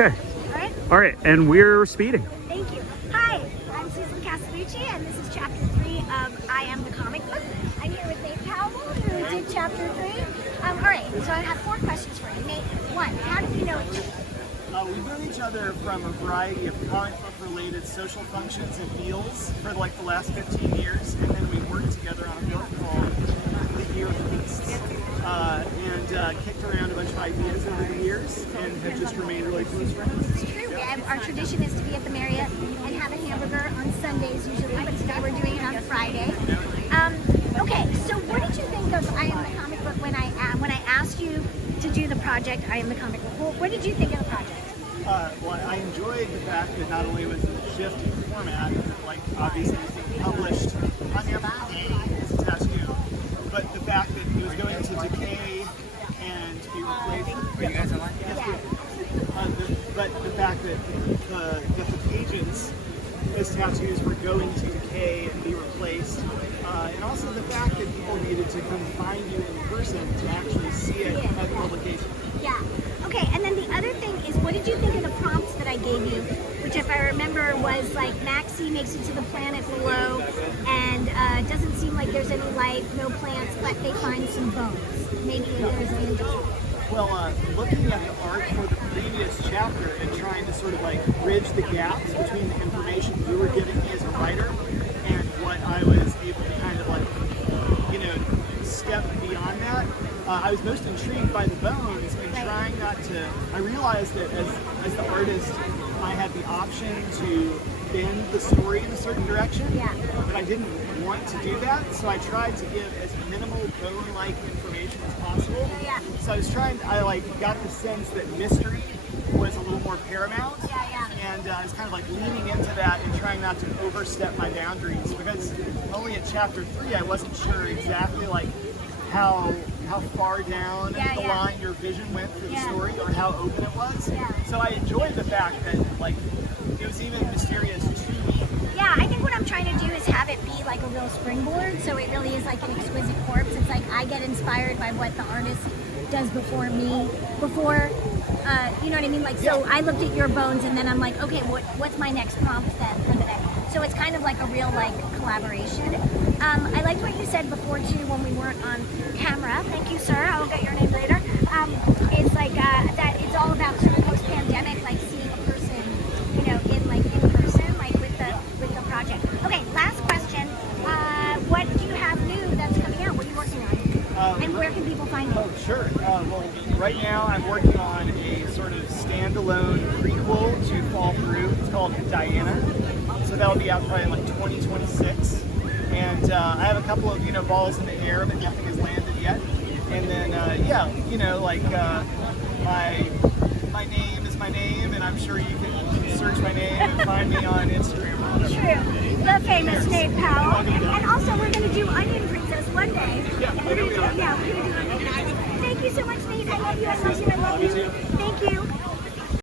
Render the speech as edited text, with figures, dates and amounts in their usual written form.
Okay. All right, And we're speeding. thank you. Hi, I'm Susan Castellucci, and this is Chapter 3 of I Am the Comic Book. I'm here with Nate Powell, who did Chapter 3. All right, so I have 4 questions for you. Nate, 1, how do we know each other? We've known each other from a variety of comic book related social functions and deals for like the last 15 years, and then we worked together on a book called The Year of Beasts, and kicked around a bunch of ideas over the years and have just remained really close friends. It's true. Our tradition is to be at the Marriott and have a hamburger on Sundays usually, but today we're doing it on Friday. Okay, so what did you think of I Am the Comic Book when I asked you to do the project I Am the Comic Book? What did you think of the project? Well, I enjoyed the fact that not only was it a shift in format, like obviously it was being published on every day as a tattoo, but the fact that it was going to decay and be replaced. Are you guys online? But the fact that the pages as tattoos were going to decay and be replaced, and also the fact that people needed to come find you in person to actually see it at the publication. Yeah. Okay, and then the other thing is, what did you think of the prompts that I gave you? Which, if I remember, was like Maxie makes it to the planet below, and it doesn't seem like there's any life, no plants, but they find some bones. Maybe there's an indication. Well, looking at the art for the previous chapter and trying to sort of like bridge the gaps between the information you were giving me as a writer and what I was able to kind of like, step beyond that. I was most intrigued by the bones and trying not to. I realized that as the artist, I had the option to bend the story in a certain direction, but I didn't want to do that, so I tried to give as minimal bone-like information as possible. So I got the sense that mystery was a little more paramount, and I was kind of like leaning into that and trying not to overstep my boundaries, because only at chapter 3 I wasn't sure exactly like how far down the line your vision went for the story, or how open it was. So I enjoyed the fact that like it was even mysterious to me. Yeah, I think what I'm trying to do is have it be like a real springboard, so it really is like an exquisite corpse. It's like I get inspired by what the artist does before me, you know what I mean? Like, so I looked at your bones and then I'm like, okay, what's my next prompt then for the next? So it's kind of like a real like collaboration. I liked what you said before too when we weren't on camera. Thank you, sir. I will get your name later. It's like that it's all about sort of post-pandemic, like seeing a person, in person, like with the project. Okay, last question. What do you have new that's coming out? What are you working on? And where can people find you? Oh, sure. Well, right now I'm working on a sort of standalone prequel to Fall Through. It's called Diana. So that'll be out probably in like 2026. And I have a couple of, balls in the air, but nothing has landed yet. And then, my name is my name, and I'm sure you can search my name and find me on